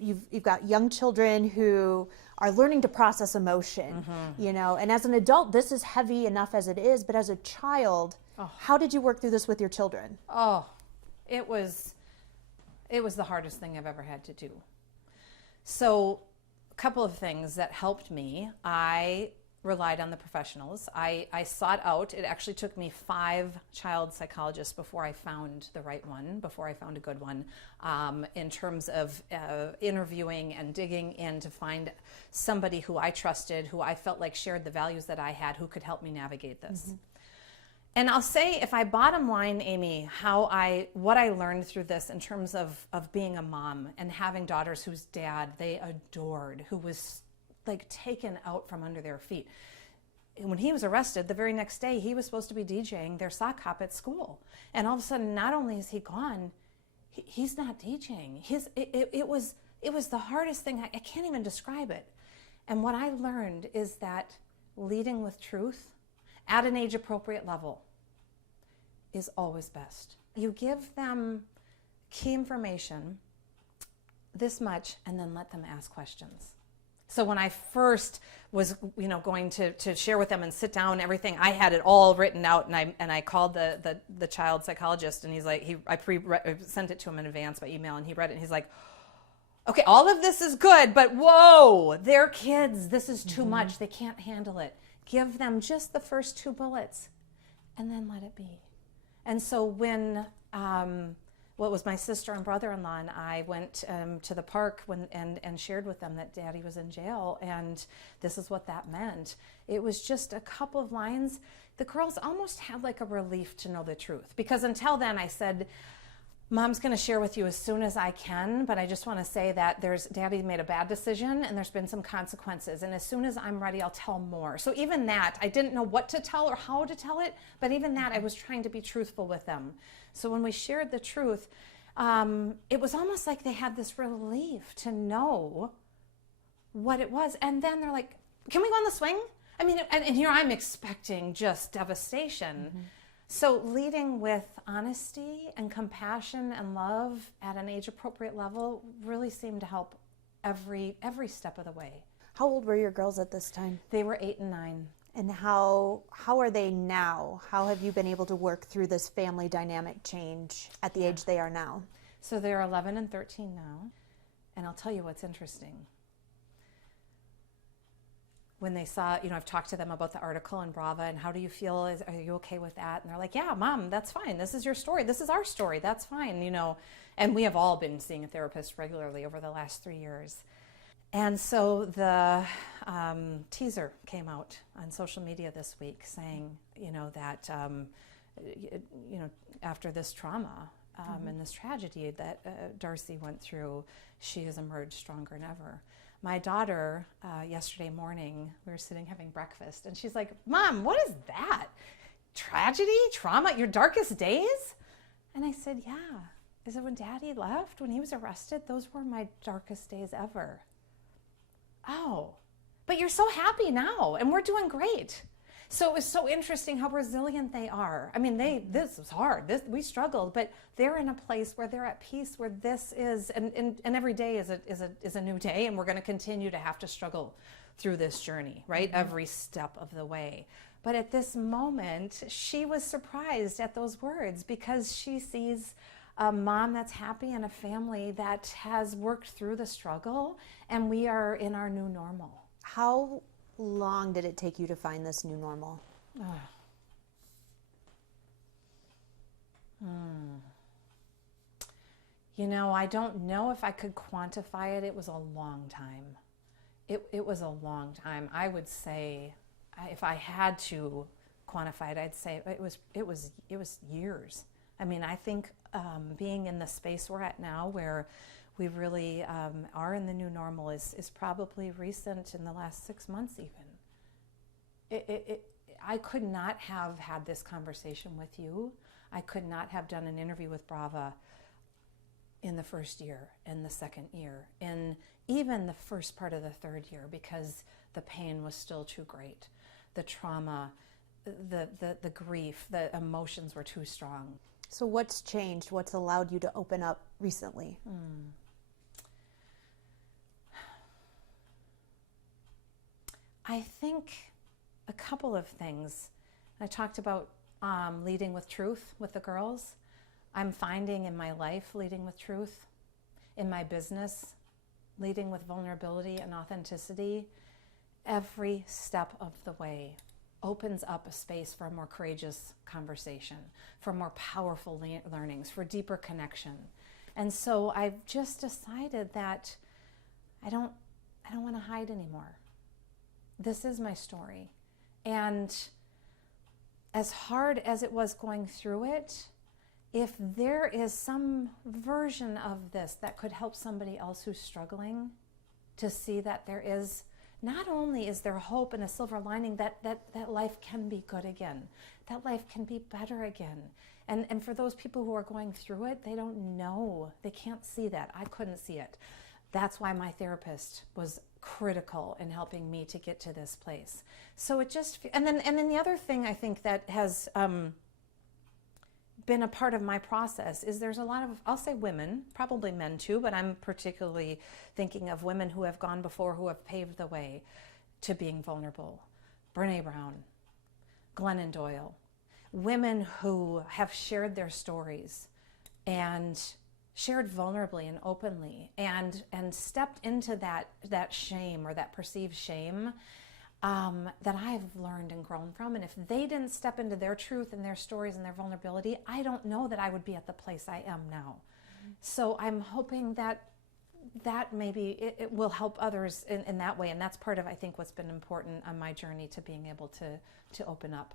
you've got young children who are learning to process emotion, you know, and as an adult, this is heavy enough as it is, but as a child, how did you work through this with your children? Oh, it was the hardest thing I've ever had to do. So a couple of things that helped me. I relied on the professionals. I sought out, it actually took me 5 child psychologists before I found the right one, before I found a good one, in terms of interviewing and digging in to find somebody who I trusted, who I felt like shared the values that I had, who could help me navigate this. And I'll say, if I bottom line, Amy, what I learned through this in terms of being a mom and having daughters whose dad they adored, who was like taken out from under their feet. And when he was arrested, the very next day, he was supposed to be DJing their sock hop at school. And all of a sudden, not only is he gone, he's not DJing. It was the hardest thing. I can't even describe it. And what I learned is that leading with truth at an age-appropriate level is always best. You give them key information, this much, and then let them ask questions. So when I first was, going to share with them and sit down and everything, I had it all written out, and I called the child psychologist, and he's like, I sent it to him in advance by email, and he read it, and he's like, okay, all of this is good, but whoa, they're kids. This is too much. They can't handle it. Give them just the first 2 bullets, and then let it be. And so when it was my sister and brother-in-law, and I went to the park and shared with them that Daddy was in jail, and this is what that meant. It was just a couple of lines. The girls almost had like a relief to know the truth, because until then I said, Mom's going to share with you as soon as I can, but I just want to say that Daddy made a bad decision and there's been some consequences, and as soon as I'm ready, I'll tell more. So even that, I didn't know what to tell or how to tell it, but even that, I was trying to be truthful with them. So when we shared the truth, it was almost like they had this relief to know what it was. And then they're like, can we go on the swing? I mean, and here I'm expecting just devastation. So leading with honesty and compassion and love at an age-appropriate level really seemed to help every step of the way. How old were your girls at this time? They were 8 and 9. And how are they now? How have you been able to work through this family dynamic change at the age they are now? So they're 11 and 13 now. And I'll tell you what's interesting. When they saw, I've talked to them about the article in Brava, and how do you feel? Are you okay with that? And they're like, yeah, Mom, that's fine. This is your story. This is our story. That's fine, And we have all been seeing a therapist regularly over the last 3 years. And so the teaser came out on social media this week saying, that, after this trauma and this tragedy that Darcy went through, she has emerged stronger than ever. My daughter, yesterday morning, we were sitting having breakfast, and she's like, Mom, what is that? Tragedy? Trauma? Your darkest days? And I said, yeah. I said, when Daddy left, when he was arrested, those were my darkest days ever. Oh, but you're so happy now, and we're doing great. So it was so interesting how resilient they are. I mean, this was hard. We struggled, but they're in a place where they're at peace, where this is, and every day is a new day, and we're going to continue to have to struggle through this journey, right? Every step of the way. But at this moment, she was surprised at those words, because she sees a mom that's happy and a family that has worked through the struggle, and we are in our new normal. How long did it take you to find this new normal? I don't know if I could quantify it. It was a long time. It was a long time. I would say, if I had to quantify it, I'd say it was years. I mean, I think being in the space we're at now, where we really are in the new normal, is probably recent, in the last 6 months even. I could not have had this conversation with you. I could not have done an interview with Brava in the first year, in the second year, in even the first part of the third year, because the pain was still too great. The trauma, the grief, the emotions were too strong. So what's changed? What's allowed you to open up recently? I think a couple of things. I talked about leading with truth with the girls. I'm finding in my life leading with truth, in my business leading with vulnerability and authenticity. Every step of the way opens up a space for a more courageous conversation, for more powerful learnings, for deeper connection. And so I've just decided that I don't want to hide anymore. This is my story. And as hard as it was going through it, if there is some version of this that could help somebody else who's struggling to see that there is, not only is there hope and a silver lining, that life can be good again, that life can be better again. And for those people who are going through it, they don't know, they can't see that. I couldn't see it. That's why my therapist was critical in helping me to get to this place. So it just, and then the other thing I think that has been a part of my process is there's a lot of, I'll say women, probably men too, but I'm particularly thinking of women who have gone before, who have paved the way to being vulnerable. Brene Brown, Glennon Doyle, women who have shared their stories and shared vulnerably and openly and stepped into that shame or that perceived shame that I have learned and grown from. And if they didn't step into their truth and their stories and their vulnerability, I don't know that I would be at the place I am now. Mm-hmm. So I'm hoping that maybe it will help others in that way. And that's part of, I think, what's been important on my journey to being able to open up.